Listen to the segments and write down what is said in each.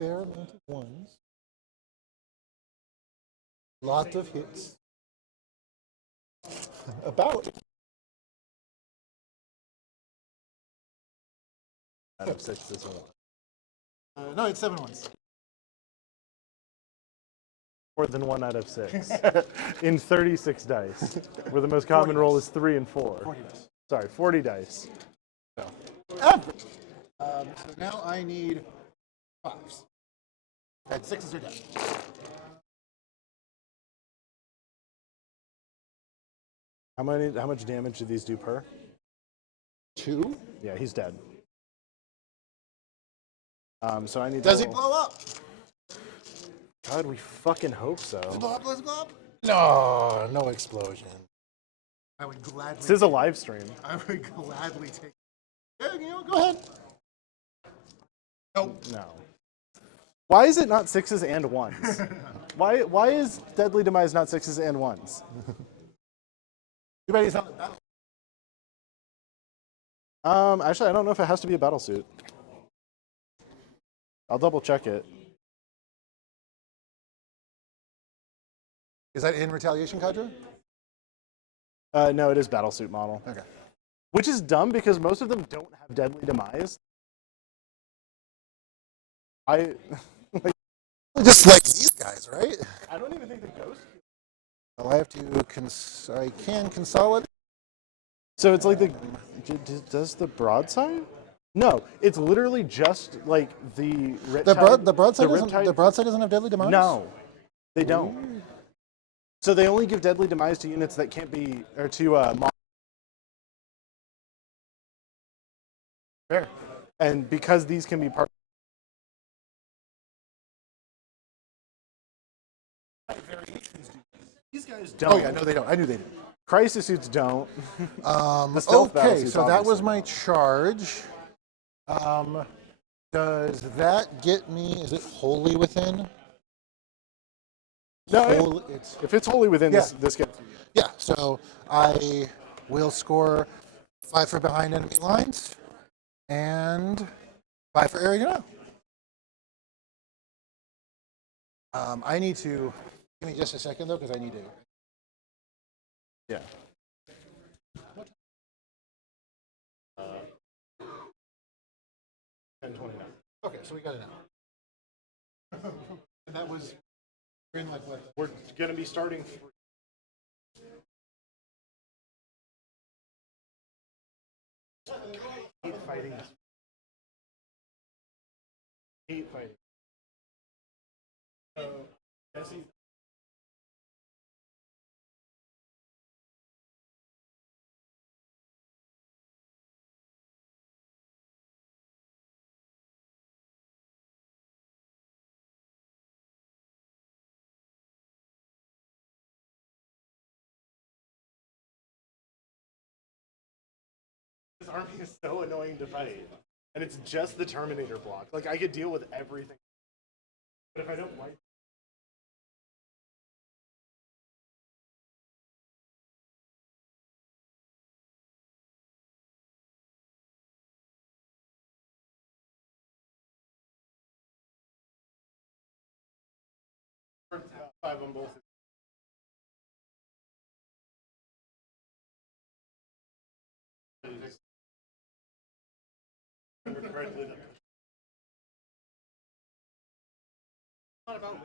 Fair amount of ones. Lots of hits. About. Out of sixes. No, it's 7 ones. More than 1 out of 6. In 36 dice. Where the most common roll is 3 and 4. 40 dice. Sorry, 40 dice. So, average. So now I need 5s. And 6s are done. How much damage do these do per? 2. Yeah, he's dead. So I need Does to he roll. blow up? God, we fucking hope so. Does he blow up? Does he blow up? No, no explosion. I would gladly. This is a live stream. I would gladly take. Yeah, you know, go ahead. Nope. No. Why is it not 6s and 1s? Why is Deadly Demise not 6s and 1s? Too bad he's not in the battle. Actually, I don't know if it has to be a battle suit. I'll double check it. Is that in Retaliation, Kadra? No, it is battle suit model. Okay. Which is dumb because most of them don't have Deadly Demise. Just like these guys, right? I don't even think the ghost. Well, I have to. I can consolidate. So it's like does the broadside? No, it's literally just like the Riptide. The broadside doesn't have Deadly Demise. No, they don't. So they only give Deadly Demise to units that can't be, or to Fair. and because these can be part. These guys don't. Oh yeah, no, they don't. I knew they didn't. Crisis suits don't. The stealth battle Okay, suits, so that was obviously. my charge. Does that get me? Is it wholly within? No, if it's wholly within Yeah. this gets. Yeah, so I will score 5 for behind enemy lines and 5 for area now. I need to give me just a second though, because I need to. Yeah. 10:29. Okay, so we got it now. And that was in like what? We're gonna be starting. Hate fighting. Hate fighting. Jesse. This army is so annoying to fight. And it's just the Terminator block. Like, I could deal with everything. But if I don't like. Five on both. Not about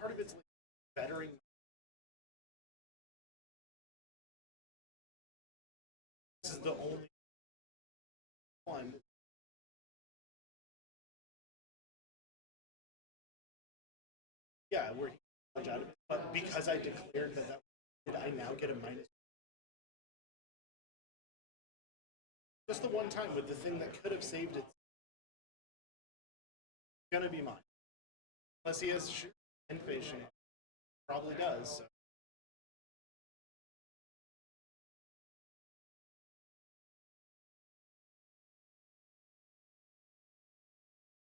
part of it's like bettering. This is the only one. Yeah, we're huge out of it. But because I declared that, I now get a minus. Just the one time with the thing that could have saved it. It's gonna be mine. Unless he has shoot and fishing. Probably does. So.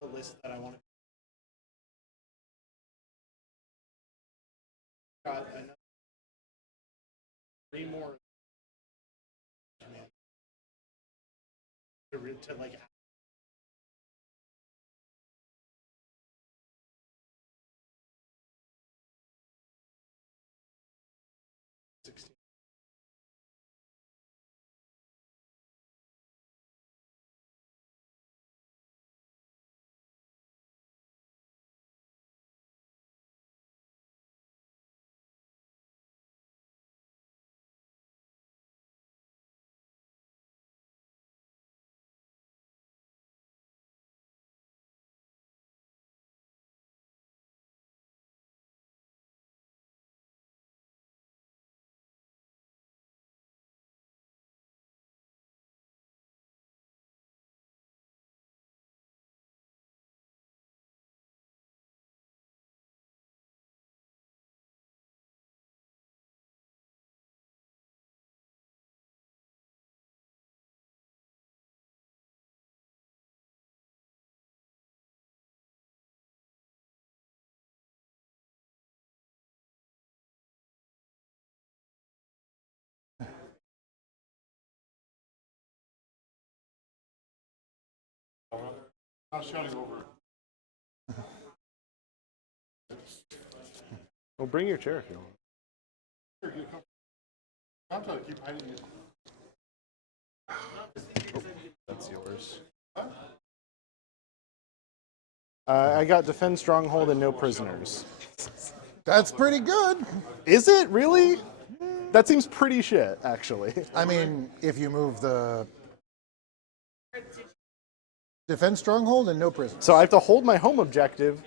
The list that I want to 3 more to like. Not shouting over. Well, bring your chair if you want. Here, get comfortable. I'm trying to keep hiding you. That's yours. I got defend stronghold and no prisoners. That's pretty good. Is it really? That seems pretty shit, actually. I mean, if you move the defend stronghold and no prisoners. So I have to hold my home objective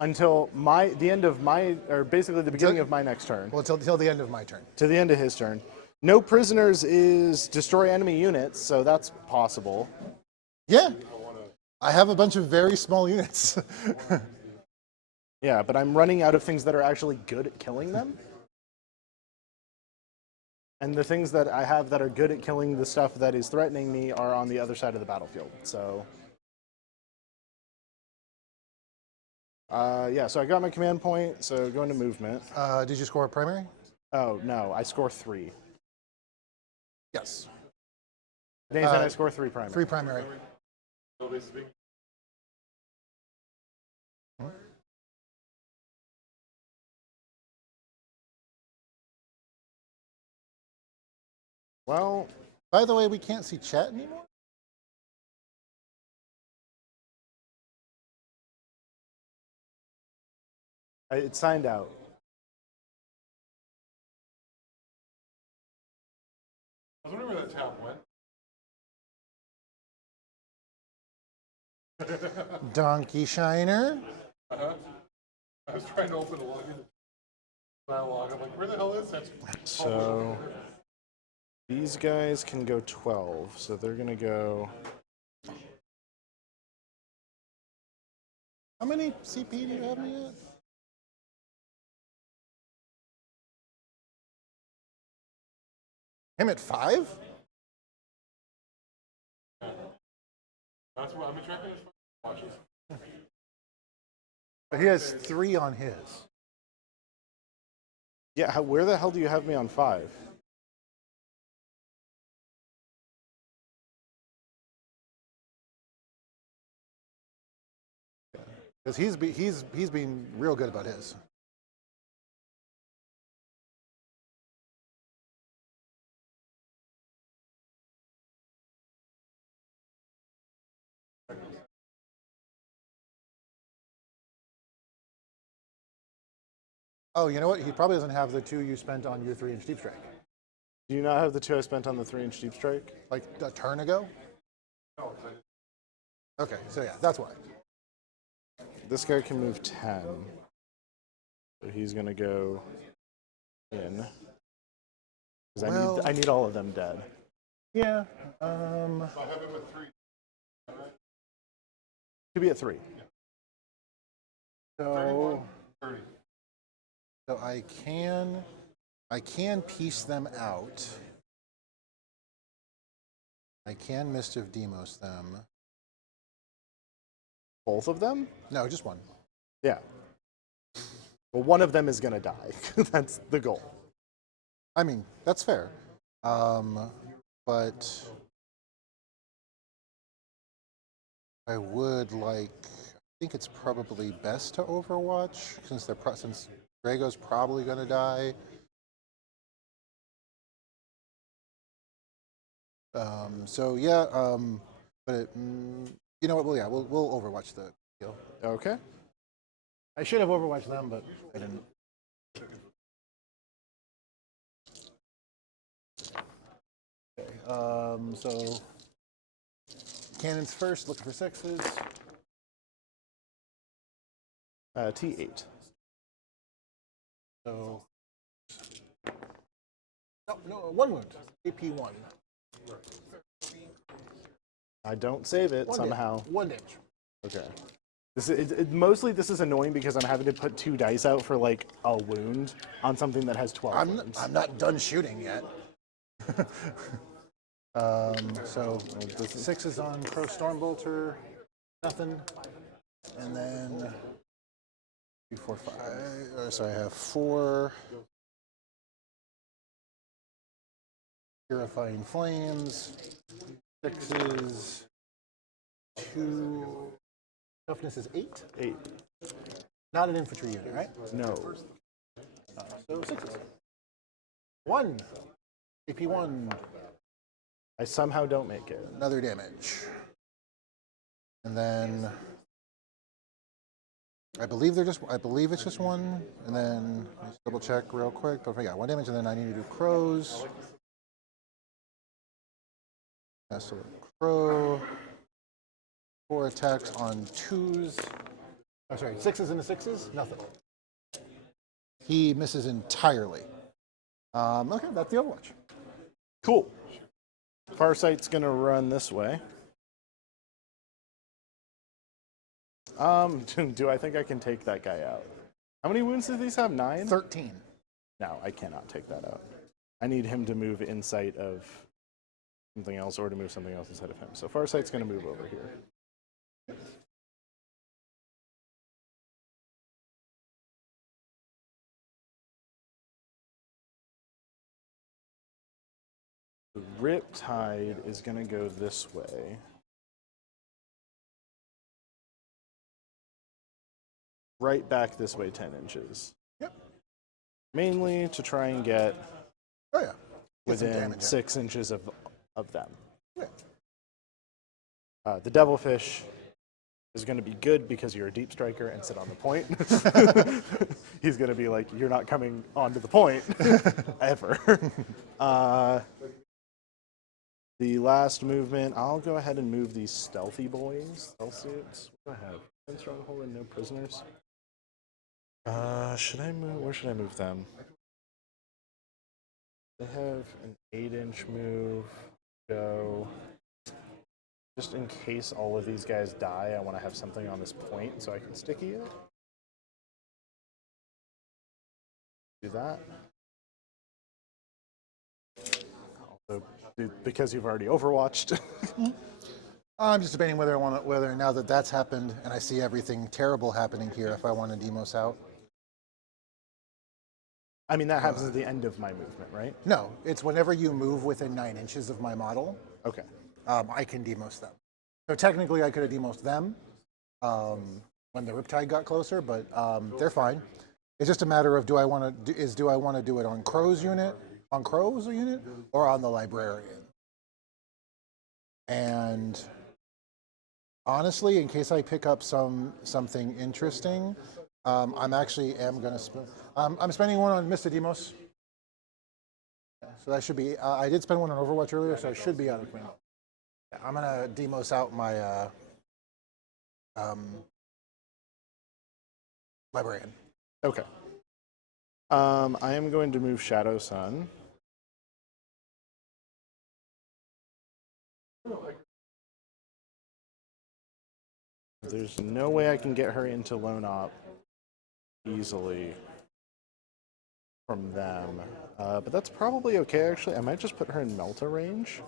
until the end of my, or basically the beginning of my next turn. Well, till the end of my turn. To the end of his turn. No prisoners is destroy enemy units, so that's possible. Yeah. I have a bunch of very small units. Yeah, but I'm running out of things that are actually good at killing them. And the things that I have that are good at killing the stuff that is threatening me are on the other side of the battlefield. So, yeah, so I got my command point, so going to movement. Did you score a primary? Oh, no, I score 3. Yes. Nathan, I score 3 primary. 3 primary. Well, By the way, we can't see chat anymore? it signed out. I was wondering where that tab went. Donkey Shiner. I was trying to open a login dialogue. I'm like, where the hell is that? So these guys can go 12, so they're going to go. How many CP do you have me at? Him at 5? That's what I've been tracking his watches. He has 3 on his. Yeah, where the hell do you have me on 5? Because he's been real good about his. Oh, you know what? He probably doesn't have the 2 you spent on your 3-inch deep strike. Do you not have the 2 I spent on the 3-inch deep strike? Like a turn ago? No, Okay, so yeah, that's why. This guy can move 10. So he's going to go in. Because I need all of them dead. Yeah. I have him at 3. Could be at 3. So 30. so I can piece them out. I can Mischief Demos them. Both of them? No, just one. Yeah. Well, one of them is going to die. That's the goal. I mean, that's fair. But I would like. I think it's probably best to Overwatch since Drago's probably going to die. So yeah. But you know what? Well, yeah, we'll Overwatch the deal. Okay. I should have Overwatched them, but I didn't. Okay. So cannons first. Looking for sixes. T8. So no, one wound. AP1. I don't save it somehow. One damage. Okay. Mostly this is annoying because I'm having to put 2 dice out for like a wound on something that has 12 wounds. I'm not done shooting yet. So sixes on Pro Stormbolter, nothing, and then 3, 4, 5. So I have 4 Purifying Flames, sixes, 2. Toughness is 8. 8. Not an infantry unit, right? No. So sixes. 1. AP1. I somehow don't make it. Another damage. And then I believe it's just 1. And then let's double check real quick. Don't forget 1 damage, and then I need to do crows. So crow. 4 attacks on 2s. Oh, sorry, 6s into 6s? Nothing. He misses entirely. Okay, that's the Overwatch. Cool. Farsight's gonna run this way. Do I think I can take that guy out? How many wounds do these have? 9? 13. No, I cannot take that out. I need him to move in sight of something else or to move something else instead of him. So Farsight's gonna move over here. The Riptide is going to go this way. Right back this way 10 inches. Yep. Mainly to try and get Oh, yeah. Get some within damage 6 inches of them. Yeah. The Devilfish is going to be good because you're a deep striker and sit on the point. He's going to be like, you're not coming onto the point ever. The last movement, I'll go ahead and move these stealthy boys. Stealth suits. What do I have? Stronghold and no prisoners. Should I move? Where should I move them? They have an 8-inch move. Go. Just in case all of these guys die, I want to have something on this point so I can sticky it. Do that. Also, because you've already overwatched. I'm just debating whether now that that's happened and I see everything terrible happening here, if I want to Demos out. I mean, that happens at the end of my movement, right? No, it's whenever you move within 9 inches of my model, Okay. I can Demos them. So technically, I could have Demos them when the Riptide got closer, but they're fine. It's just a matter of do I want to do it on Crow's unit, or on the Librarian? And honestly, in case I pick up something interesting, I'm going to I'm spending one on Mr. Demos. So that should be. I did spend one on Overwatch earlier, so I should be out of Queen. I'm gonna Demos out my Librarian. Okay. I am going to move Shadow Sun. There's no way I can get her into Lone Op easily from them. But that's probably okay, actually. I might just put her in Melta range.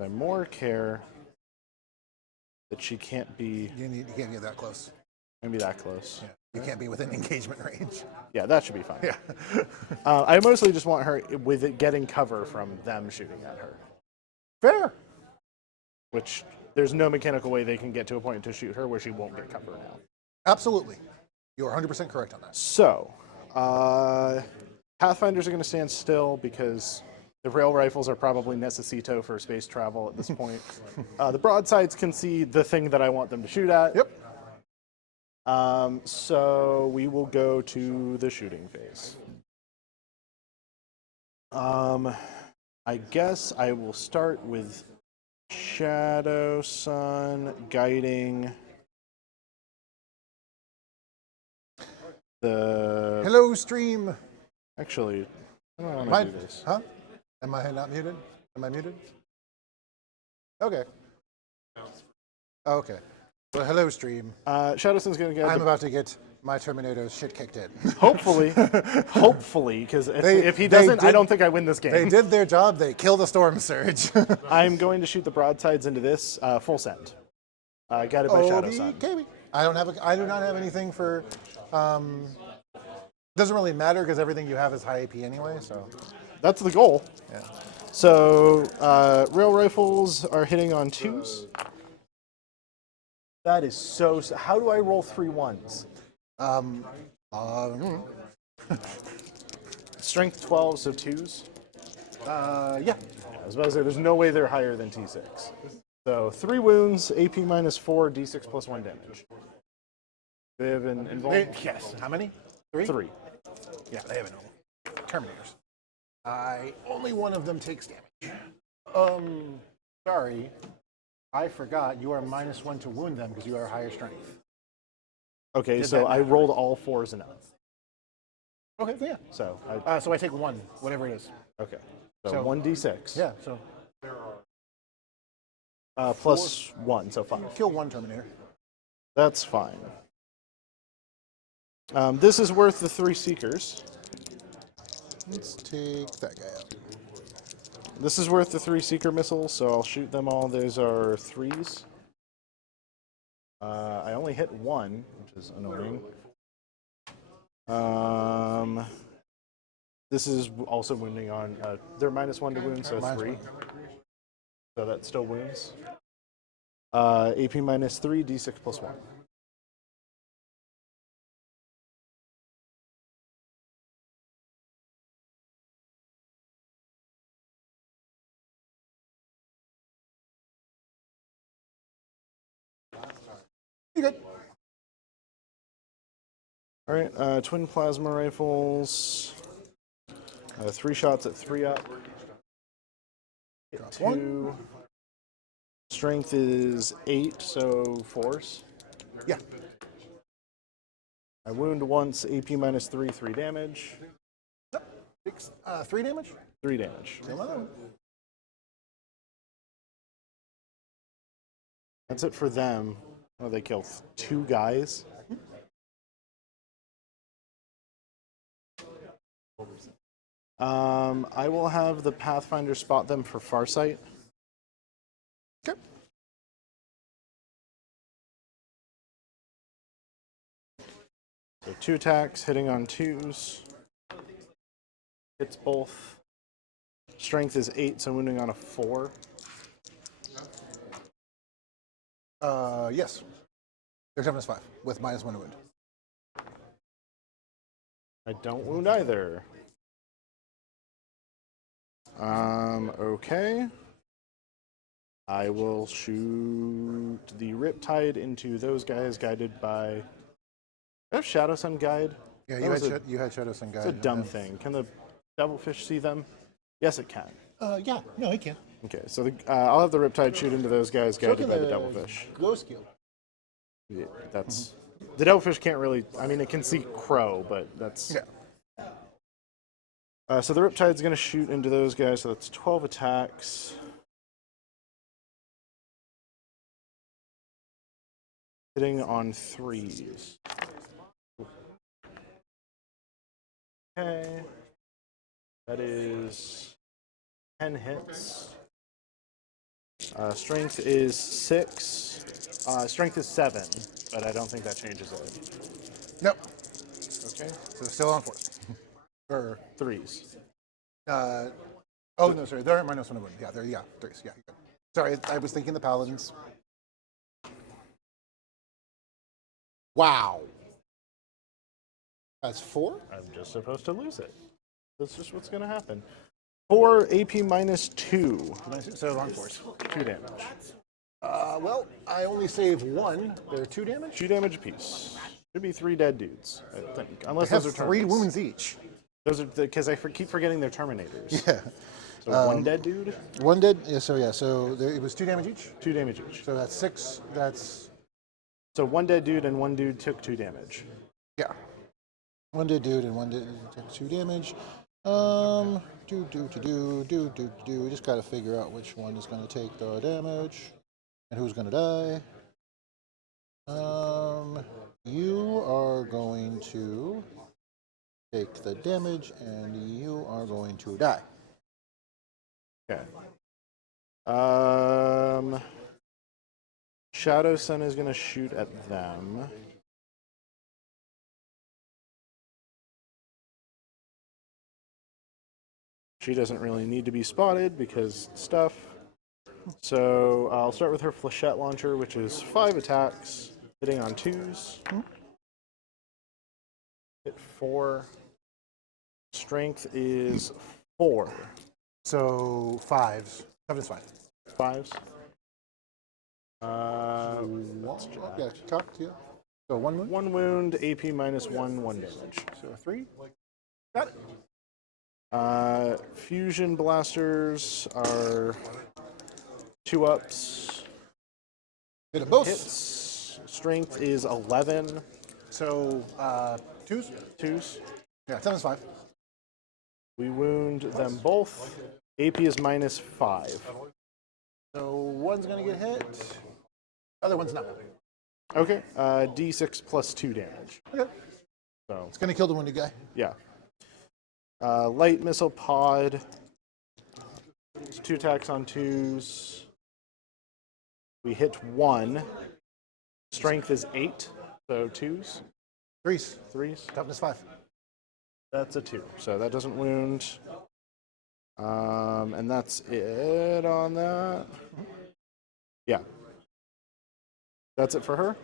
I more care that she can't be... You can't get that close. Maybe that close. Yeah. You can't be within engagement range. Yeah, that should be fine. Yeah. I mostly just want her with it getting cover from them shooting at her, Fair. which there's no mechanical way they can get to a point to shoot her where she won't get cover now. Absolutely. You're 100% correct on that. So, Pathfinders are going to stand still because the rail rifles are probably necessito for space travel at this point. The broadsides can see the thing that I want them to shoot at. Yep. So we will go to the shooting phase. I guess I will start with Shadow Sun guiding the. Hello, stream. Actually, I don't Am want I, to do this. huh? Am I not muted? Am I muted? Okay. Okay. Well, hello, stream. Shadow Sun's going to get. I'm about to get my Terminator's shit kicked in. Hopefully, because if he doesn't, I don't think I win this game. They did their job. They killed a storm surge. I'm going to shoot the broadsides into this full send, guided by Shadow Sun. KB. I do not have anything for. Doesn't really matter because everything you have is high AP anyway. So. That's the goal. Yeah. So rail rifles are hitting on 2s. That is so. How do I roll 3 1s? Strength 12, so 2s. Yeah. I was about to say, there's no way they're higher than T6. So 3 wounds, AP -4, D6 plus 1 damage. They have an invulnerable. Yes. How many? 3? 3. Yeah, they have no Terminators. Only one of them takes damage. Sorry. I forgot. You are -1 to wound them because you are higher strength. Okay, so I rolled all 4s and 9s. Okay, yeah. So So I take 1, whatever it is. okay. So So- 1d6. Yeah, so Plus 1, so 5. kill 1 Terminator. That's fine. This is worth the 3 Seekers. Let's take that guy out. This is worth the 3 Seeker missiles, so I'll shoot them all. Those are 3s. I only hit 1, which is annoying. This is also wounding on. They're -1 to wound, so 3. So that still wounds. AP -3, D6 plus 1. You good? All right, twin plasma rifles. 3 shots at 3 up. Hit Drop 2. Strength is 8, so force. Yeah. I wound once, AP -3, 3 damage. 3 damage? 3 damage. Kill another one. That's it for them. Oh, they kill 2 guys. I will have the Pathfinder spot them for Farsight. Okay. So 2 attacks, hitting on 2s. Hits both. Strength is 8, so wounding on a 4. Yes. Their toughness 5 with -1 to wound. I don't wound either. Okay. I will shoot the Riptide into those guys guided by. Do I have Shadow Sun guide? Yeah, That you had Shadow Sun guide. It's a dumb thing. Can the Devilfish see them? Yes, it can. Yeah. No, he can. Okay, so I'll have the Riptide shoot into those guys guided can by the the Devilfish. Glow skill. Yeah, that's the Devilfish can't really. I mean, it can see Crow, but that's. Yeah. So the Riptide's going to shoot into those guys, so that's 12 attacks. Hitting on 3s. Okay. That is 10 hits. Strength is 6. Strength is 7, but I don't think that changes it. Nope. Okay. So still on 4s. or 3s. oh no, sorry, they're minus 1 of them. Yeah, they're 3s. Yeah. Good. Sorry, I was thinking the paladins. Wow. That's 4. I'm just supposed to lose it. That's just what's going to happen. 4 AP minus 2. So on 4s. 2 damage. Well, I only save 1. They're 2 damage. 2 damage apiece. Should be 3 dead dudes, I think. Unless They have those are 3 Terminators. wounds each. Those are because keep forgetting they're Terminators. Yeah. So 1 dead dude, 1 dead. Yeah. So there, it was 2 damage each. 2 damage each. So that's 6. That's So 1 dead dude and 1 dude took 2 damage. yeah. 1 dead dude and 1 dead took 2 damage. Do. Just got to figure out which one is going to take the damage and who's going to die. You are going to take the damage and you are going to die. Okay. Shadow Sun is going to shoot at them. She doesn't really need to be spotted because stuff. So I'll start with her Flechette Launcher, which is 5 attacks, hitting on 2s. Hit 4. Strength is 4. So 5s. 7 is 5. 5s. Yeah, cocked, yeah. So 1 wound. 1 wound, AP minus 1, 1 damage. So 3. Got it. Fusion blasters are 2-ups. Hit them both. Hits. Strength is 11. So 2s. 2s. Yeah, 7 is 5. We wound them both. AP is minus 5. So one's gonna get hit. Other one's not. Okay. D6 plus 2 damage. Okay. So It's gonna kill the wounded guy. yeah. Light missile pod. It's 2 attacks on 2s. We hit 1. Strength is 8, so 2s. 3s. 3s. Toughness 5. That's a 2, so that doesn't wound. And that's it on that. Yeah. That's it for her.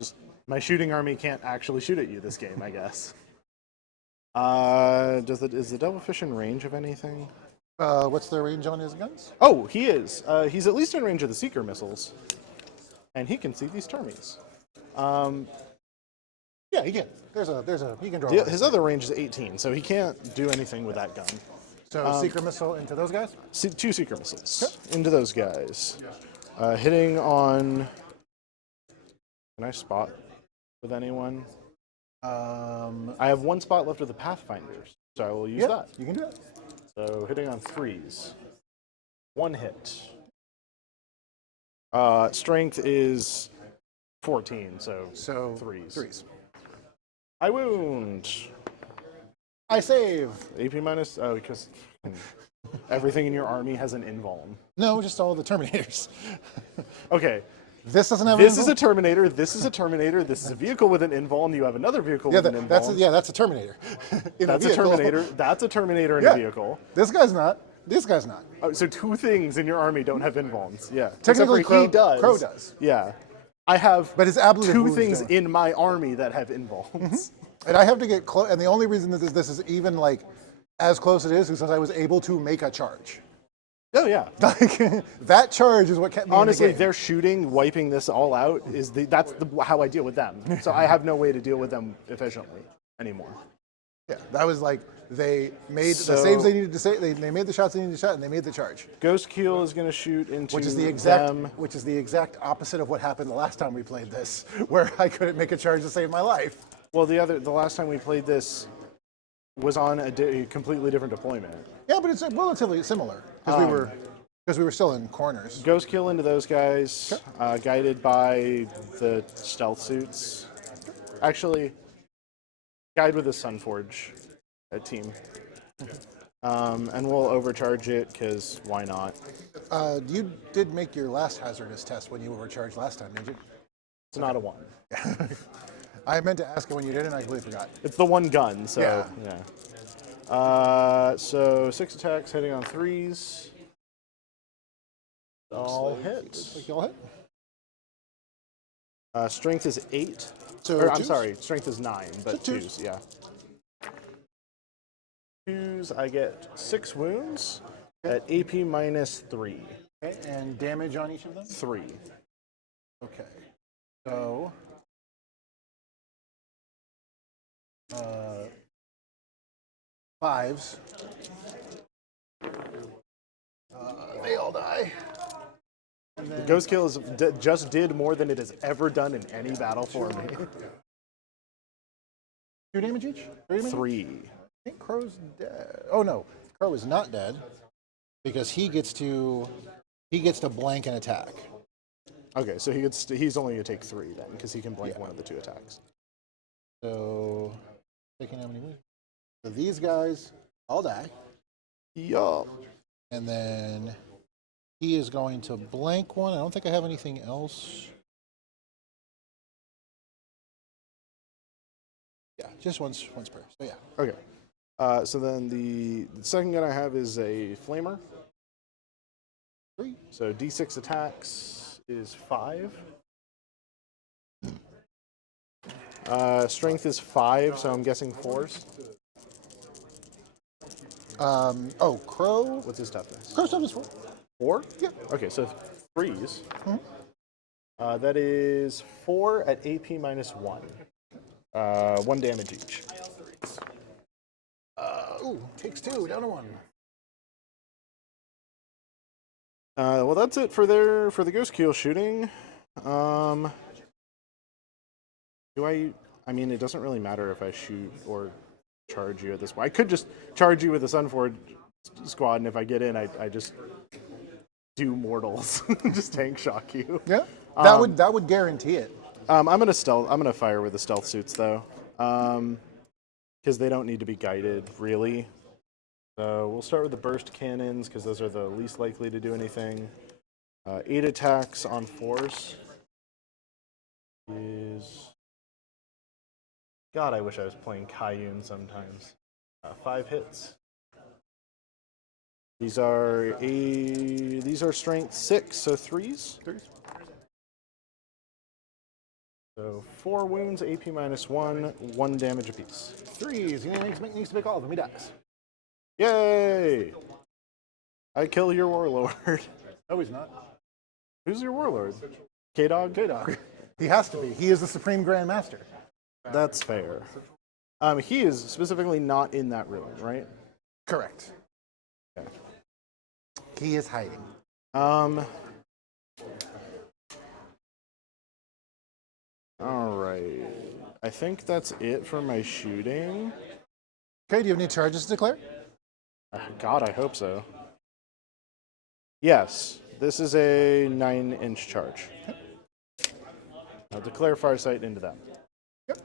Just my shooting army can't actually shoot at you this game, I guess. Is the Devilfish in range of anything? What's their range on his guns? Oh, he is. He's at least in range of the Seeker missiles. And he can see these Termies. Yeah, he can. He can draw. His other range is 18, so he can't do anything with that gun. So secret missile into those guys. 2 Seeker missiles into those guys. Hitting on... Can I spot with anyone? I have 1 spot left with the Pathfinders, so I will use that. You can do it. So hitting on 3s. 1 hit. Strength is 14, so 3s. 3s. I wound. I save. AP minus... Oh, because everything in your army has an invuln. No, just all the Terminators. Okay. This doesn't have. This an is a Terminator. This is a Terminator. This is a vehicle with an invuln. You have another vehicle with an invuln. That's a Terminator. That's a Terminator. That's a Terminator in a vehicle. This guy's not. This guy's not. Oh, so 2 things in your army don't have invulns. Yeah. Technically, Except for he does. Crow does. Yeah. I have But his ablative 2 wounds things don't. in my army that have invulns. And I have to get close. And the only reason that this is even like as close as it is because I was able to make a charge. Oh, yeah. Like that charge is what kept me Honestly, in the game. their shooting, wiping this all out, that's how I deal with them. So I have no way to deal with them efficiently anymore. Yeah, that was like they made So- the saves they needed to say. They made the shots they needed to shot, and they made the charge, Ghost Keel is going to shoot into which is the them. exact opposite of what happened the last time we played this, where I couldn't make a charge to save my life. Well, the last time we played this was on a completely different deployment. Yeah, but it's relatively similar because we were still in corners. Ghost Kill into those guys, guided by the stealth suits. Actually, guide with the Sunforge team. And we'll overcharge it, because why not? You did make your last hazardous test when you overcharged last time, did you? It's not a 1. I meant to ask it when you did it, and I completely forgot. It's the 1 gun, so Yeah. yeah. So 6 attacks hitting on 3s. All hit. Like y'all hit. Strength is 8. So Or, I'm twos? sorry, strength is 9, but So twos. 2s, yeah. 2s, I get 6 wounds at AP minus 3. Okay, and damage on each of them? 3. Okay. So. Fives. They all die. The Ghost Kill just did more than it has ever done in any battle for me. 2 damage each? 3 damage? 3. I think Crow's dead. Oh no, Crow is not dead because he gets to blank an attack. Okay, so he's only gonna take 3 then, because he can blank one of the 2 attacks. So taking how many moves? So these guys all die, Yup. and then he is going to blank one. I don't think I have anything else. Yeah, just once per. So yeah. Okay. So then the second gun I have is a flamer. 3. So D6 attacks is 5. Strength is 5, so I'm guessing 4s. Oh, Crow. What's his toughness? Crow's toughness 4. 4? Yeah. Okay, so 3s. That is 4 at AP minus 1. 1 damage each. Ooh, takes 2, down to 1. Well, that's it for the Ghost Kill shooting. Do I mean, it doesn't really matter if I shoot or charge you at this point. I could just charge you with a Sunforge squad, and if I get in, I just do mortals, just tank shock you. Yeah, that would guarantee it. I'm gonna fire with the stealth suits though, because they don't need to be guided really. So we'll start with the burst cannons because those are the least likely to do anything. 8 attacks on force is. God, I wish I was playing Kayun sometimes. 5 hits. These are strength 6, so 3s. So 4 wounds, AP minus 1, 1 damage apiece. 3s. He needs to make all of them. He dies. Yay! I kill your warlord. No, he's not. Who's your warlord? K-Dog? K-Dog. He has to be. He is the Supreme Grand Master. That's fair. He is specifically not in that room, right? Correct. Okay. He is hiding. All right. I think that's it for my shooting. Okay, do you have any charges to declare? God, I hope so. Yes, this is a 9-inch charge. I'll declare Farsight into them. Yep.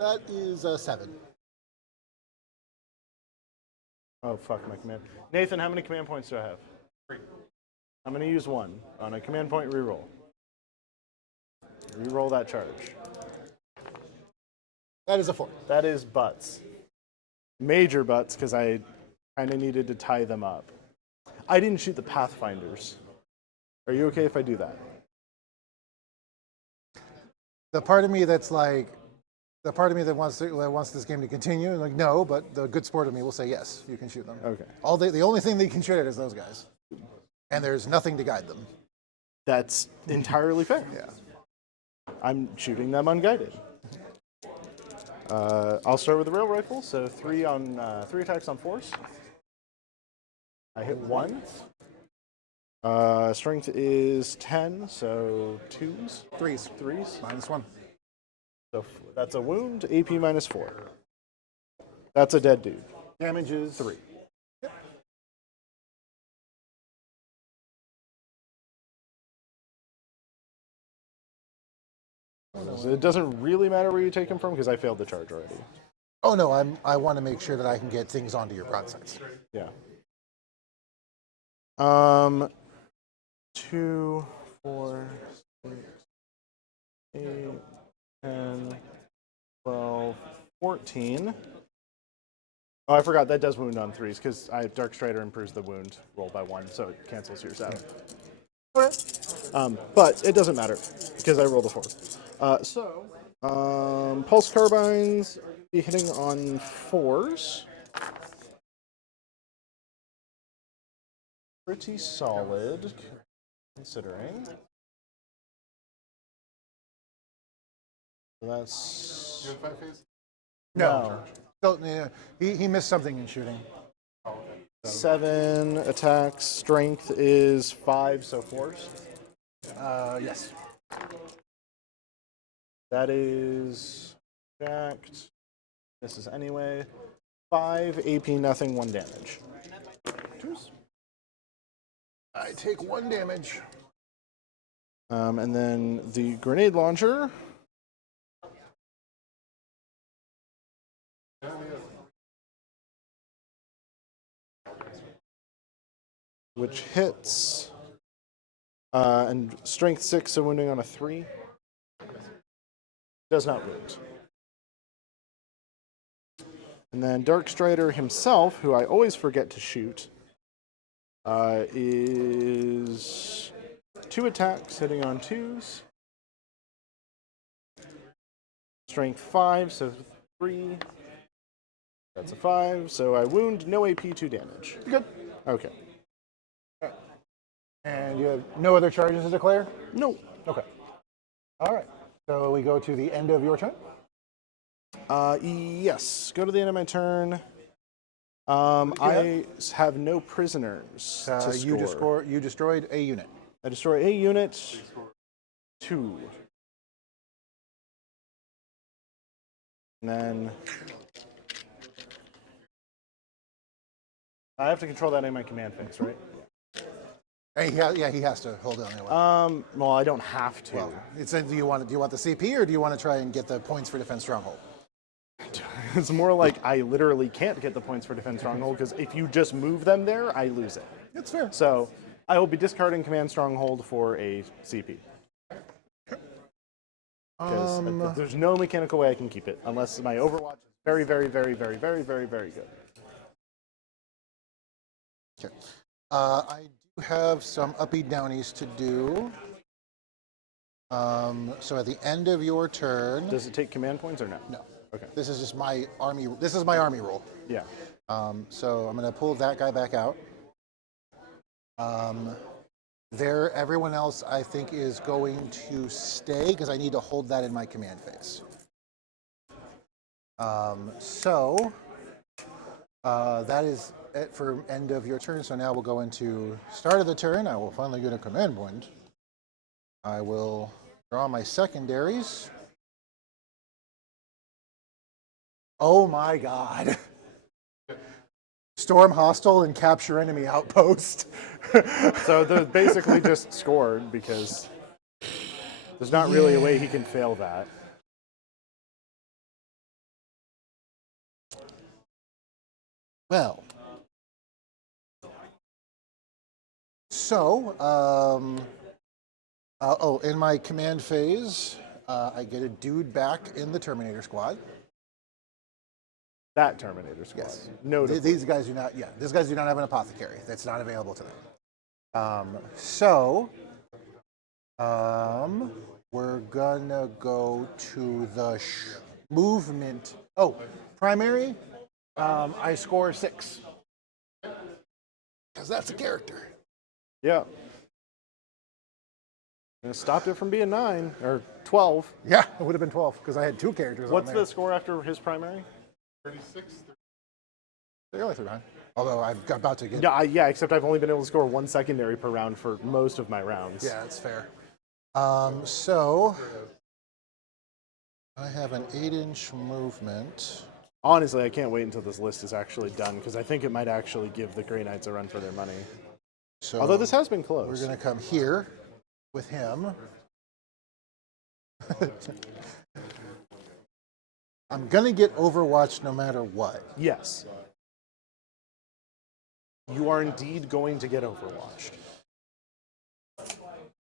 That is a 7. Oh, fuck my command. Nathan, how many command points do I have? 3. I'm going to use 1 on a command point reroll. Reroll that charge. That is a 4. That is butts. Major butts, because I kind of needed to tie them up. I didn't shoot the Pathfinders. Are you okay if I do that? The part of me that's like, the part of me that wants this game to continue, and like, no, but the good sport of me will say yes, you can shoot them. Okay. The only thing they can shoot at is those guys, and there's nothing to guide them. That's entirely fair. Yeah. I'm shooting them unguided. I'll start with the rail rifle. So 3 attacks on force. I hit 1. Strength is 10, so 2s. 3s. 3s. Minus 1. So that's a wound. AP minus 4. That's a dead dude. Damage is 3. So it doesn't really matter where you take him from because I failed the charge already. Oh no, I want to make sure that I can get things onto your broadsides. Yeah. 2, 4, 6, 8, 10, 12, 14. Oh, I forgot that does wound on 3s because Dark Strider improves the wound roll by 1, so it cancels yours out. But it doesn't matter because I rolled a 4. Pulse Carbines be hitting on 4s. Pretty solid, considering. That's... You have 5 phase? No. Still, yeah, he missed something in shooting. Oh, okay. 7 attacks. Strength is 5, so 4s. Yes. That is jacked. This is anyway. 5 AP, nothing, 1 damage. 2s. I take 1 damage. And then the grenade launcher. Which hits. And strength 6, so wounding on a 3. Does not wound. And then Dark Strider himself, who I always forget to shoot, is 2 attacks hitting on 2s. Strength 5, so 3. That's a 5, so I wound, no AP, 2 damage. Good. Okay. And you have no other charges to declare? No. Okay. All right. So we go to the end of your turn. Yes. Go to the end of my turn. I have no prisoners to score. You destroyed a unit. I destroy a unit. 2. And then I have to control that in my command phase, right? And he has to hold it on the way. Well, I don't have to. Well, it said, do you want the CP or do you want to try and get the points for Defense Stronghold? It's more like I literally can't get the points for Defense Stronghold because if you just move them there, I lose it. That's fair. So I will be discarding Command Stronghold for a CP. Because there's no mechanical way I can keep it unless my Overwatch is very, very, very, very, very, very, very good. Okay. I do have some uppy downies to do. So at the end of your turn, Does it take command points or no? no. Okay. This is just my army. This is my army roll. Yeah. So I'm going to pull that guy back out. Everyone else I think is going to stay because I need to hold that in my command phase. That is it for end of your turn. So now we'll go into start of the turn. I will finally get a command point. I will draw my secondaries. Oh my god. Storm hostile and capture enemy outpost. So they're basically just scored because there's not really a way he can fail that. Well. So, in my command phase, I get a dude back in the Terminator squad. That Terminator squad. Yes. No. These guys do not. Yeah, these guys do not have an apothecary. That's not available to them. We're gonna go to the movement. Oh, primary. I score 6 because that's a character. Yeah. And it stopped it from being 9 or 12. Yeah, it would have been 12 because I had 2 characters. What's on there. the score after his primary? 36. They're only 3 behind. Although I'm about to get. Yeah, except I've only been able to score 1 secondary per round for most of my rounds. Yeah, that's fair. So I have an 8-inch movement. Honestly, I can't wait until this list is actually done because I think it might actually give the Grey Knights a run for their money. So Although this has been close. we're going to come here with him. I'm going to get Overwatch no matter what. Yes. You are indeed going to get overwatched.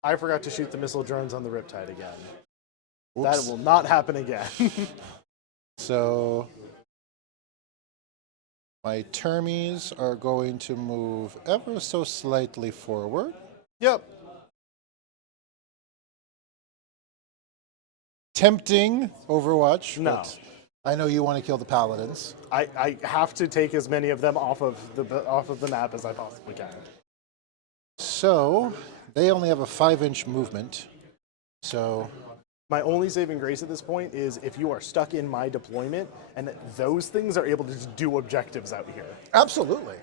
I forgot to shoot the missile drones on the Riptide again. Oops. That will not happen again. So my termies are going to move ever so slightly forward. Yep. Tempting Overwatch, No. but I know you want to kill the paladins. I have to take as many of them off of the map as I possibly can. So they only have a 5-inch movement. So My only saving grace at this point is if you are stuck in my deployment and those things are able to just do objectives out here. absolutely.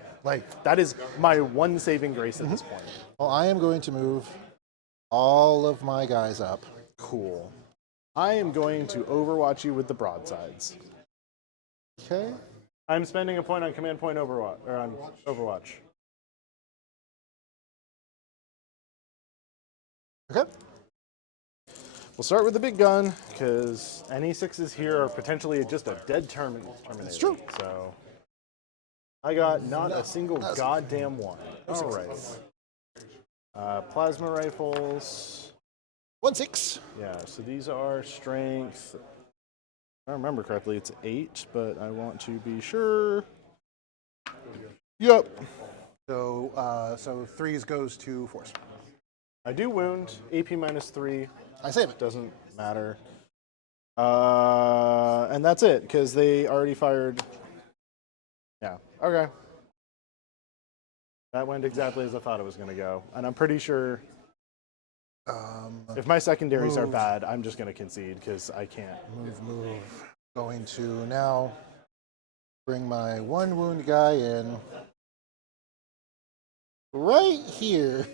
That is my one saving grace at this point. Well, I am going to move all of my guys up. Cool. I am going to overwatch you with the broadsides. Okay. I'm spending a point on command point Overwatch or on Overwatch. Okay. We'll start with the big gun because any sixes here are potentially just a dead terminator. It's true. So I got not a single goddamn one. All right. Plasma rifles. 1-6. Yeah, so these are strength. If I remember correctly, it's 8, but I want to be sure. Yep. So so 3s goes to 4s. I do wound. AP -3. I save it. Doesn't matter. And that's it, because they already fired. Yeah, okay. That went exactly as I thought it was going to go. And I'm pretty sure if my secondaries are move. bad, I'm just going to concede, because I can't. Move. Going to now bring my 1 wound guy in. Right here.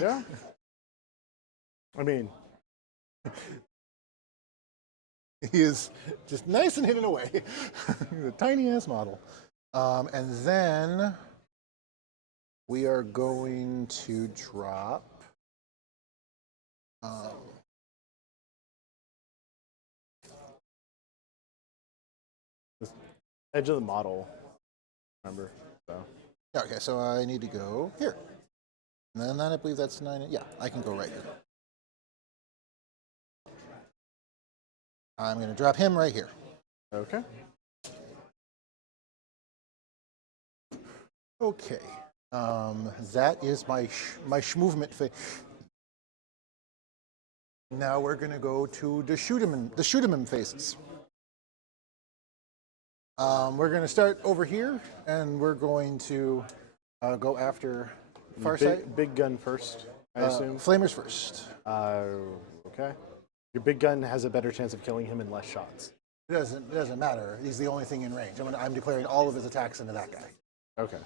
Yeah. I mean, He is just nice and hidden away. He's a tiny ass model. And then we are going to drop. edge of the model, remember? So. Okay, so I need to go here. And then I believe that's 9. Yeah, I can go right here. I'm going to drop him right here. Okay. Okay. That is my movement phase. Now we're going to go to the shoot 'em phases. We're going to start over here, and we're going to go after Farsight. Big gun first, I assume. Flamers first. Okay. Your big gun has a better chance of killing him in less shots. It doesn't matter. He's the only thing in range. I'm declaring all of his attacks into that guy. Okay.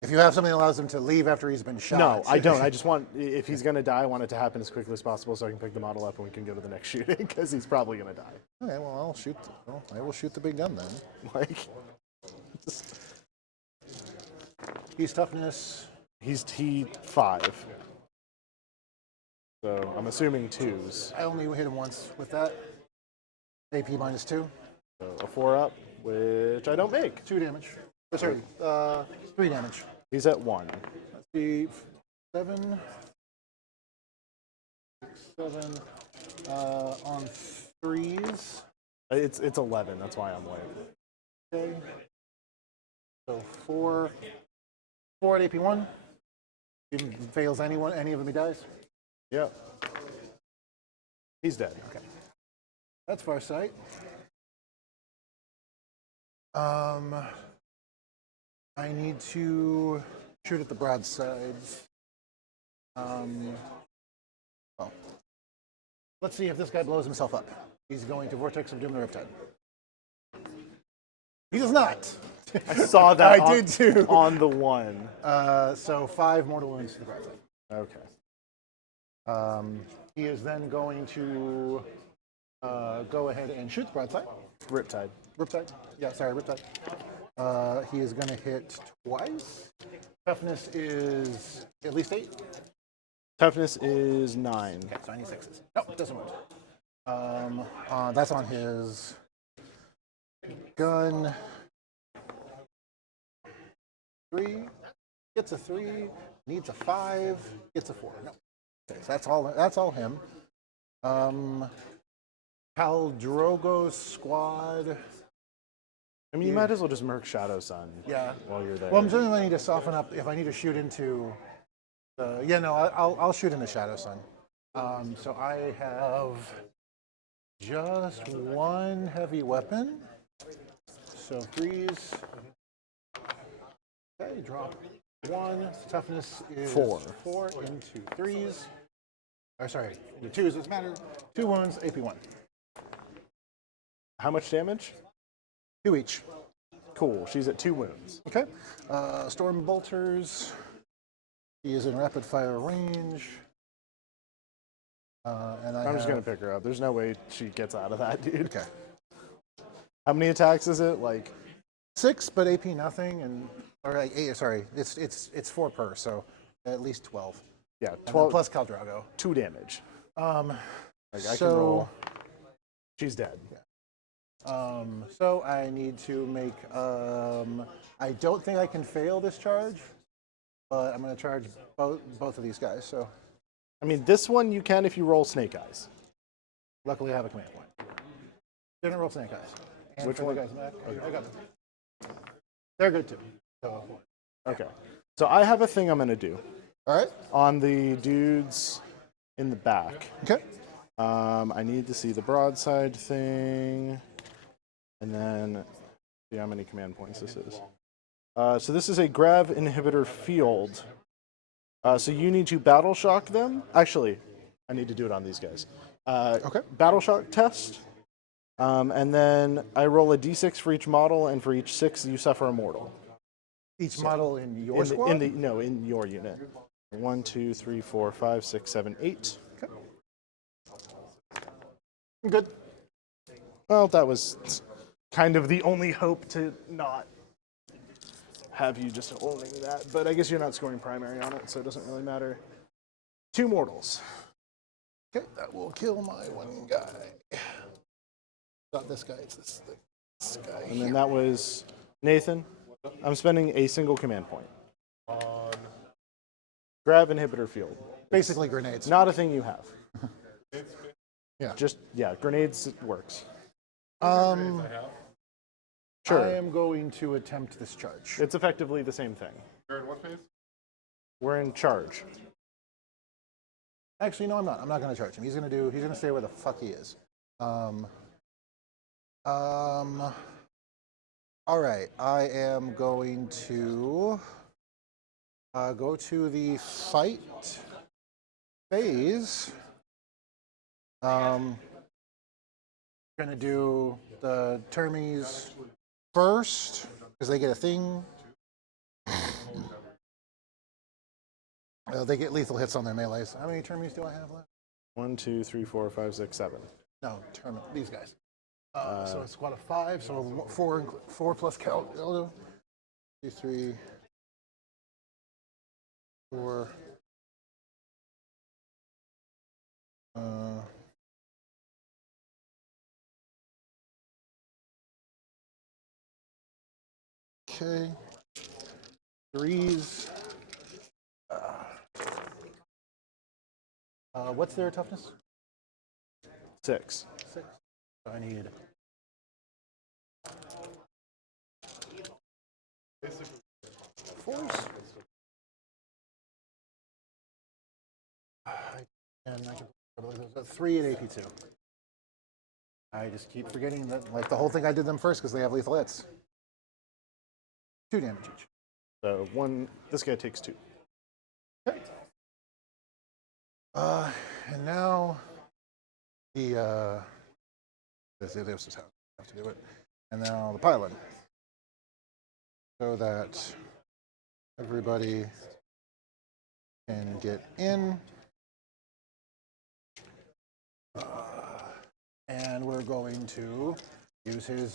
If you have something that allows him to leave after he's been shot. No, I don't. I just want, if he's going to die, I want it to happen as quickly as possible so I can pick the model up and we can go to the next shooting, because he's probably going to die. Okay, well, I will shoot the big gun then. Like, He's toughness. he's T5. So I'm assuming 2s. I only hit him once with that. AP -2. So a 4-up, which I don't make. 2 damage. Oh, sorry, 3 damage. He's at 1. Let's see, 7. 7. On 3s. It's 11, that's why I'm late. Okay. So 4 at AP1. He fails any of them, he dies. Yep. He's dead. Okay. That's Farsight. I need to shoot at the broadsides. Well, let's see if this guy blows himself up. He's going to Vortex of Doom the Riptide. He does not. I saw that I did too. on the 1. So 5 mortal wounds to the broadside. Okay. He is then going to go ahead and shoot the broadside. Riptide. Riptide? Yeah, sorry, Riptide. He is going to hit twice. Toughness is at least 8. Toughness is 9. Okay, so I need 6s. No, it doesn't work. That's on his gun. 3. gets a 3, needs a 5, gets a 4. No. Okay, so that's all him. Caldrogo's squad. I mean, you might as well just Merc Shadow Sun. Yeah. While you're there. Well, I'm certainly need to soften up if I need to shoot into. Yeah, no, I'll shoot into Shadow Sun. So I have just one heavy weapon. So freeze. Okay, drop 1. Toughness is 4. 4 into 3s. Or sorry, into 2s. Doesn't matter. 2 wounds, AP 1. How much damage? 2 each. Cool. She's at 2 wounds. Okay. Storm Bolters. He is in rapid fire range. And I'm just gonna pick her up. There's no way she gets out of that, dude. Okay. How many attacks is it? Like 6, but AP nothing, and or like 8. Sorry, it's 4 per, so at least 12. yeah, And then 12 plus Caldrago. 2 damage. Um, Like I so can roll. She's dead. so I need to make. I don't think I can fail this charge, but I'm going to charge both of these guys. So I mean, this one you can if you roll Snake Eyes. luckily I have a command point. Didn't roll Snake Eyes. And Which for one? The guys in the back. Okay, I got them. They're good too. So, Okay. So I have a thing I'm gonna do all right. on the dudes in the back. Okay. I need to see the broadside thing, and then see how many command points this is. So this is a grav inhibitor field. So you need to battle shock them. Actually, I need to do it on these guys. Okay. Battle shock test. And then I roll a d6 for each model, and for each 6, you suffer a mortal. Each model in your squad. In your unit. 1, 2, 3, 4, 5, 6, 7, 8. Okay. I'm good. Well, that was kind of the only hope to not have you just owning that. But I guess you're not scoring primary on it, so it doesn't really matter. 2 mortals. Okay, that will kill my one guy. Not this guy, it's this guy. And then that was Nathan. I'm spending a single command point. On Grav inhibitor field. Basically grenades. Not a thing you have. Yeah. Just, yeah, grenades works. I have. Sure. I am going to attempt this charge. It's effectively the same thing. You're in what phase? We're in charge. Actually, no, I'm not. I'm not going to charge him. He's going to stay where the fuck he is. All right. I am going to go to the fight phase. Going to do the Termies first because they get a thing. They get lethal hits on their melees. How many Termies do I have left? 1, 2, 3, 4, 5, 6, 7. No, these guys. So it's squad of 5, so 4 plus Cal. 2, 3, 4. Okay. 3s. What's their toughness? 6. 6. So I need. Force. And I can 3 at AP2. I just keep forgetting that, like the whole thing I did them first because they have lethal hits. 2 damage each. So 1, this guy takes 2. Okay. And now this is how I have to do it. And now the pylon. So that everybody can get in. And we're going to use his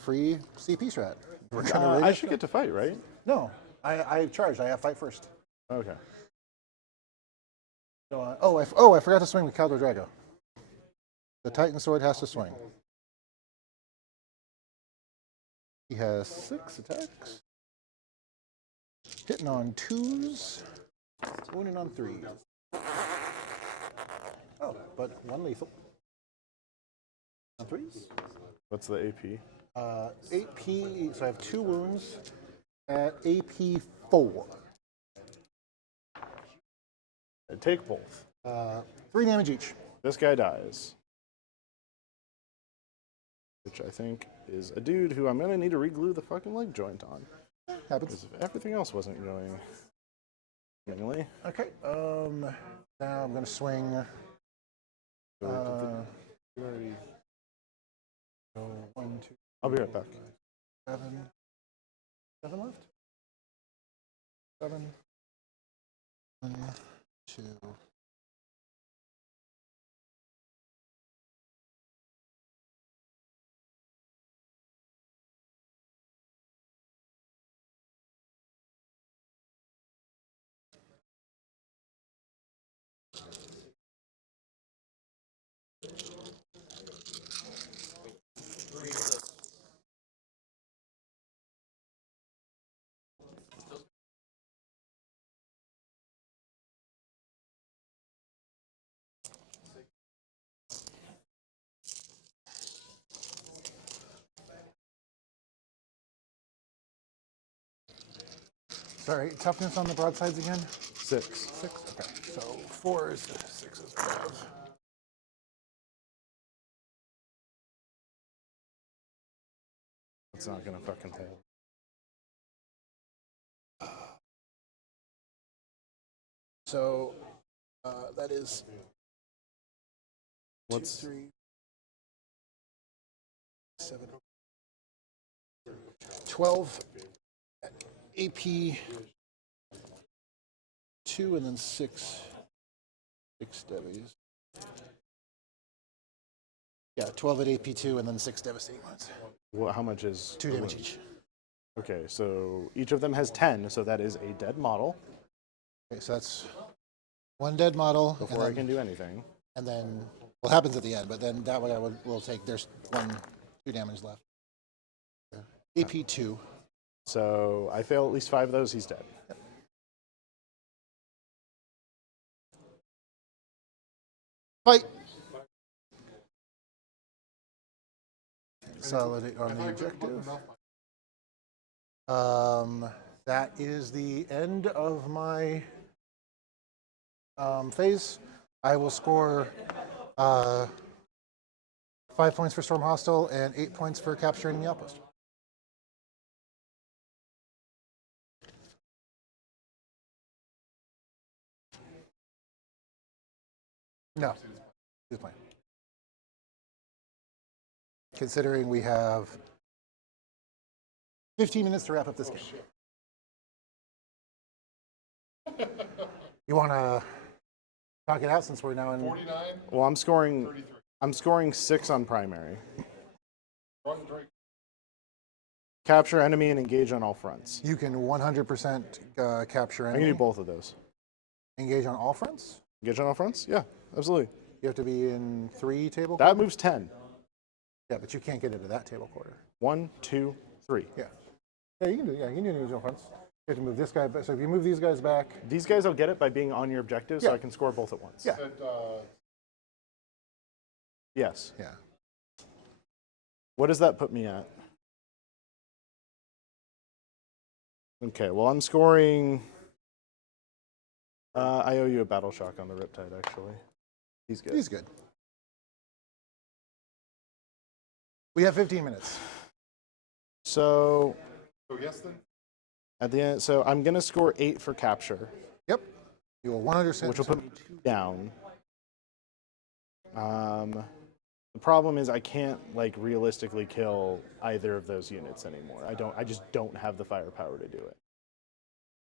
free CP strat. We're gonna I should get to fight, right? No, I charged. I have fight first. Okay. So, I forgot to swing with Caldo Drago. The Titan Sword has to swing. He has 6 attacks. Hitting on 2s, wounding on 3s. Oh, but 1 lethal. On 3s. What's the AP? 8P, so I have 2 wounds at AP 4. Take both. 3 damage each. This guy dies. Which I think is a dude who I'm going to need to re-glue the fucking leg joint on. Happens. Because if everything else wasn't going swimmingly. Okay, now I'm going to swing. You already... 1, 2, I'll be right back. 7. 7 left? 7. 1, 2. Sorry, toughness on the broadsides again? 6. 6? Okay, so 4 is 6 is 12. It's not going to fucking hold. So that is What's 2, 3, 7, 12 AP 2 and then 6 W's. Yeah, 12 at AP 2 and then 6 devastating wounds. Well, how much is 2 damage each. Okay, so each of them has 10, so that is a dead model. Okay, so that's 1 dead model. Before I can do anything. And then what happens at the end, but then that way will take, there's 2 damage left. AP 2. So I fail at least 5 of those, he's dead. Yep. Fight! Consolidate on the objective. That is the end of my phase. I will score 5 points for Storm Hostile and 8 points for capturing the outpost. No, he's playing. Considering we have 15 minutes to wrap up this game. You want to talk it out since we're now in 49, Well, I'm scoring 33. I'm scoring 6 on primary. Run, Drake. Capture enemy and engage on all fronts. You can 100% capture I enemy. can do both of those. Engage on all fronts. Engage on all fronts? Yeah, absolutely. You have to be in 3 table That quarter. moves 10. Yeah, but you can't get into that table quarter. 1, 2, 3. Yeah. Yeah, you can do. Yeah, you can do engage on fronts. You have to move this guy back. So if you move these guys back, These guys will get it by being on your objective, so Yeah. I can score both at once. Yeah. Said, Yes. yeah. What does that put me at? Okay, well, I'm scoring... I owe you a battle shock on the Riptide, actually. He's good. He's good. We have 15 minutes. So, so yes then? at the end, so I'm going to score 8 for capture, Yep. You will 100%. which will put me down. The problem is I can't, like, realistically kill either of those units anymore. I just don't have the firepower to do it.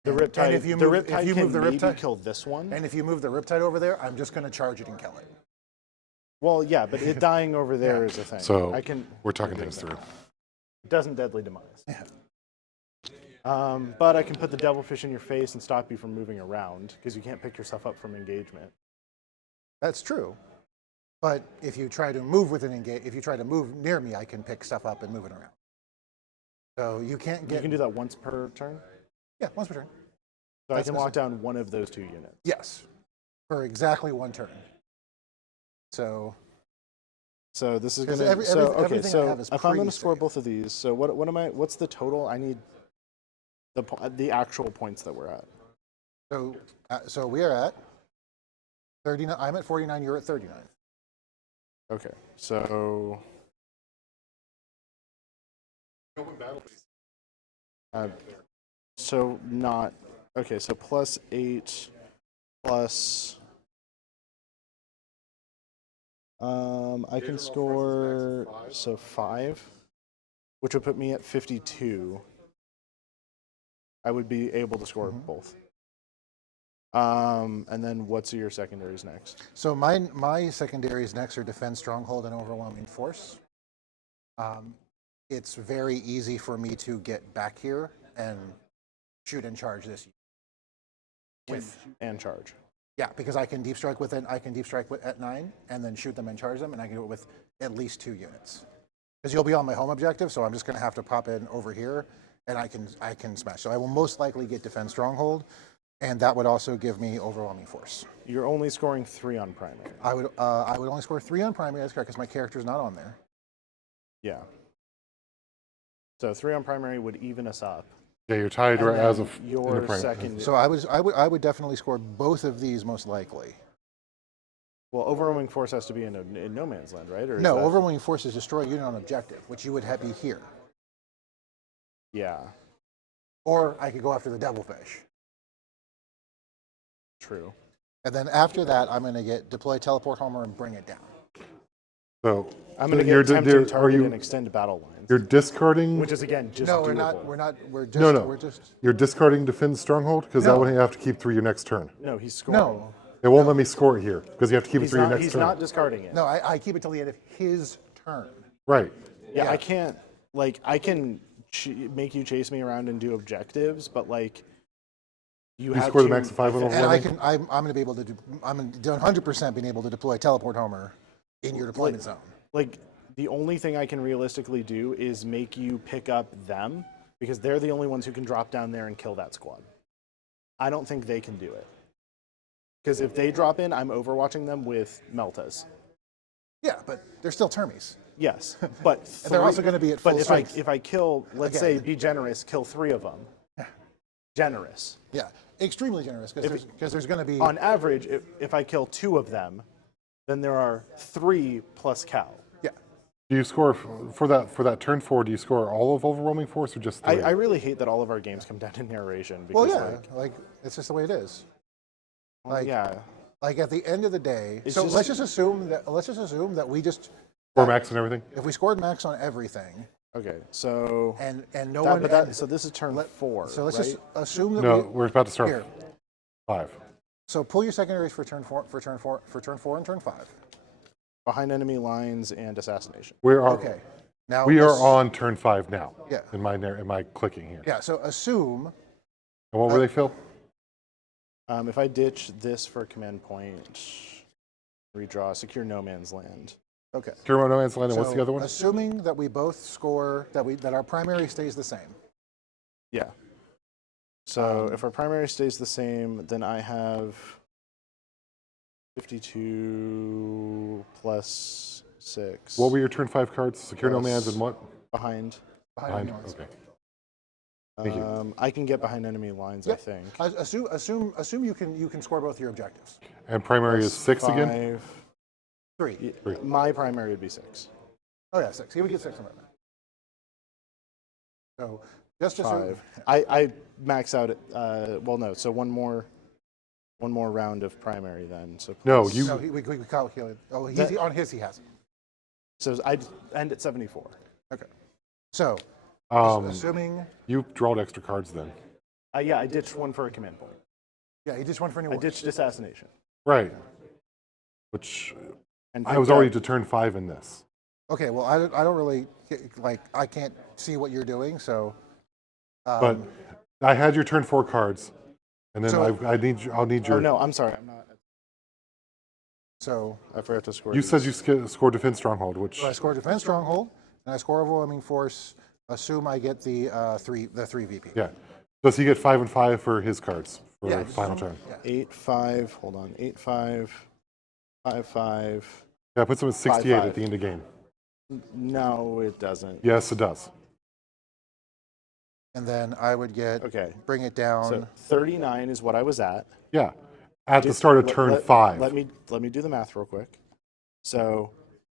The And Riptide, if you the move- Riptide if you can move the maybe Riptide- kill this one. And if you move the Riptide over there, I'm just going to charge it and kill it. Well, yeah, but it dying over there is a thing. So I can. we're talking things through. It doesn't deadly demise. Yeah. But I can put the devilfish in your face and stop you from moving around because you can't pick yourself up from engagement. That's true. But if you try to move with an engage, if you try to move near me, I can pick stuff up and move it around. So you can't You get. can do that once per turn. Yeah, once per turn. So I That's can lock down one of those 2 units. Yes, for exactly 1 turn. So this is 'Cause gonna. Okay, everything I so have is if I'm gonna score pre-save. both of these, so what am I? What's the total? I need the actual points that we're at. so we are at 39. I'm at 49. You're at 39. Okay, so Open battle piece. so not okay. So +8 plus. I can score so 5, which would put me at 52. I would be able to score both. And then what's your secondaries next? So my secondaries next are Defend Stronghold and Overwhelming Force. It's very easy for me to get back here and shoot and charge this with. And charge. Yeah, because I can deep strike with it. I can deep strike at 9 and then shoot them and charge them, and I can do it with at least 2 units. Because you'll be on my home objective, so I'm just going to have to pop in over here, and I can smash. So I will most likely get Defend Stronghold, and that would also give me Overwhelming Force. You're only scoring 3 on primary. I would only score 3 on primary. That's correct, because my character's not on there. Yeah. So 3 on primary would even us up. Yeah, you're tied And right then as of your second. So I would definitely score both of these most likely. Well, overwhelming force has to be in no man's land, right? Or is No, that, Overwhelming Force is destroy a unit on objective, which you would have be here. Yeah, Or I could go after the Devilfish. true. And then after that, I'm going to get Deploy Teleport Homer and bring it down. so. I'm going to you're, get tempting are target you? and extend battle lines, You're discarding. which is again just No, doable. we're not. We're just. No. We're just. You're discarding Defend Stronghold because that No. one you have to keep through your next turn. No, he's scoring. No, It won't let me score it here because you have to keep it he's through your not. next He's turn. not discarding it. no. I keep it till the end of his turn. Right. Yeah, Yeah. I can't. Like, I can make you chase me around and do objectives, but like, you have score the to- max of 5 on And overwhelming? I'm going to be able to do. I'm 100% being able to deploy Teleport Homer in your deployment zone. Like, the only thing I can realistically do is make you pick up them because they're the only ones who can drop down there and kill that squad. I don't think they can do it. Because if they drop in, I'm overwatching them with Meltas. Yeah, but they're still termies. Yes, but They're also gonna be at full But strength. if I kill, let's Again. say, be generous, kill 3 of them. Generous. Yeah, extremely generous because there's going to be. On average, if I kill 2 of them, then there are 3 plus Cal. Yeah. Do you score for that turn 4? Do you score all of Overwhelming Force or just 3? I really hate that all of our games come down to narration. Well, Because, yeah, like it's just the way it is. Like, yeah. Like at the end of the day, It's so just- let's just assume that we just Score max and everything? if we scored max on everything Okay, so and no one. so this is turn 4. So let's right? just assume that No, we. we're about to start Here. 5. So pull your secondaries for turn 4, and turn 5. Behind enemy lines and assassination. We are Okay. Now we are let's- on turn 5 now. Yeah. In my clicking here. Yeah. So assume. And what were they, Phil? If I ditch this for a command point, redraw, secure no man's land. Okay. Secure No Man's Land, and what's So the other one? Assuming that we both score that our primary stays the same. Yeah. So if our primary stays the same, then I have 52 plus 6. What were your turn 5 cards? Secure No Man's and what? behind? Behind. Behind. Okay. Thank you. I can get behind enemy lines, I Yep. think. Assume you can score both your objectives. And primary is 6 again? 5. 3. My primary would be 6. Oh yeah, 6. He would get 6 on that. So just assume. 5. I max out at well no, so one more round of primary then. So No, plus- you. No, we calculated. Oh, That- on his he has it. So I end at 74. Okay. So Um, assuming. you drawed extra cards then. Yeah, I ditched one for a command point. Yeah, he just went for any I one. ditched assassination. Right. Which And I was already to turn 5 in this. Okay, well I don't really like I can't see what you're doing, so. But I had your turn 4 cards. And then So- I'll need your. Oh no, I'm sorry, I'm not. So I forgot to score. You these. said you scored Defense Stronghold, which. I score Defense Stronghold, and I score Overwhelming Force. Assume I get the 3 VP. Yeah. Does he get 5 and 5 for his cards for Yeah, final turn? Yeah. 8, 5. Hold on. 8, 5, 5, 5. Yeah, it puts him at 68 5. at the end of the game. No, it doesn't. Yes, it does. And then I would get Okay. bring it down. So 39 is what I was at. Yeah, at the start of turn 5. Let me do the math real quick. So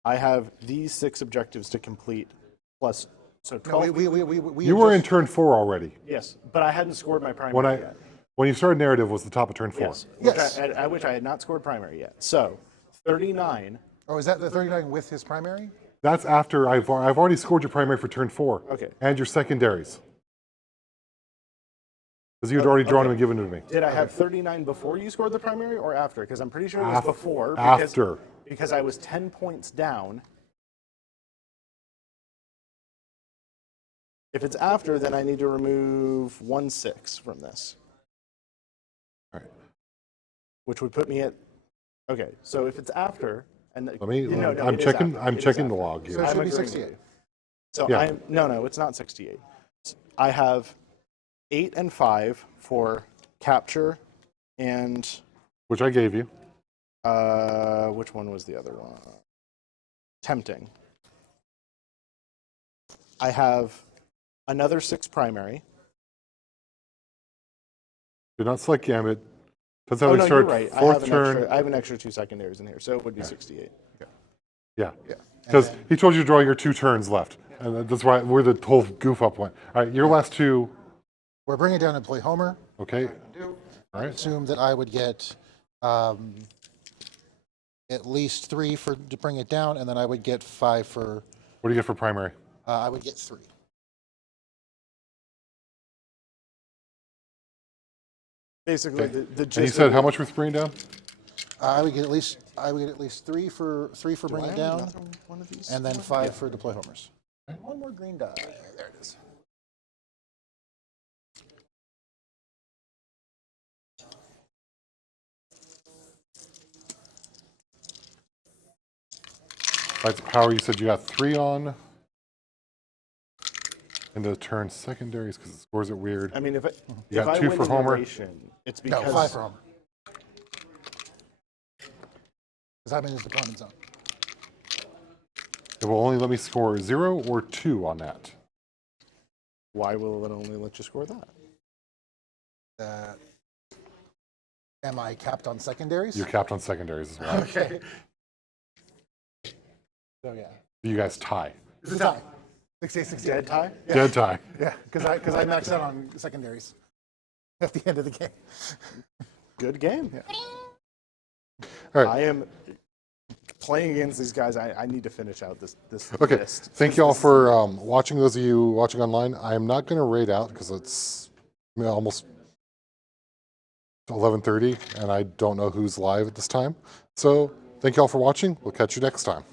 I have these 6 objectives to complete plus so no, 12. we You had were in just- turn 4 already. Yes, but I hadn't scored my primary When yet. when you started narrative was the top of turn 4. Yes. Yes. At which I had not scored primary yet. So 39. Oh, is that the 39 with his primary? That's after I've already scored your primary for turn 4. Okay. And your secondaries. Because you had already drawn them and given them to me. Did I have 39 before you scored the primary or after? Because I'm pretty sure it was before. After. Because I was 10 points down. If it's after, then I need to remove 1/6 from this, All right. which would put me at. Okay, so if it's after, and Let me. no, I'm it is checking. after. I'm It is checking the after. log So here. it should I'm be agreeing with 68. you. So Yeah. no, it's not 68. I have 8 and 5 for capture, and Which I gave you. which one was the other one? Tempting. I have another 6 primary. Did not select Gambit. That's how Oh we no, you're start right. fourth turn. I have an extra 2 secondaries in here, so it would be 68. Okay. Yeah. Yeah. Because he told you to draw your 2 turns left. And that's why where the whole goof up went. All right, your last 2. We're bringing it down to play Homer. Okay. All right. Assume that I would get at least 3 to bring it down, and then I would get 5 for. What do you get for primary? I would get 3. Basically, Okay. the gist And you said of how it- much with bringing down? I would get at least 3 for Do bring I it have down, another one of these? and then 5 for deploy homers. One more green die. There it is. That's power. You said you got 3 on. And the turn secondaries because the scores are weird. I mean, if You if got I 2 win for in Homer. narration, it's No, because 5 for Homer. Because I'm in his deployment zone. It will only let me score 0 or 2 on that. Why will it only let you score that? Am I capped on secondaries? You're capped on secondaries as well. Okay. So yeah, You guys tie. it's a tie. 68. Dead tie? Dead tie. Yeah, because I maxed out on secondaries at the end of the game. Good game. All right. I am playing against these guys. I need to finish out this Okay. list. Thank you all for watching. Those of you watching online, I am not going to raid out because it's almost 11:30, and I don't know who's live at this time. So thank you all for watching. We'll catch you next time.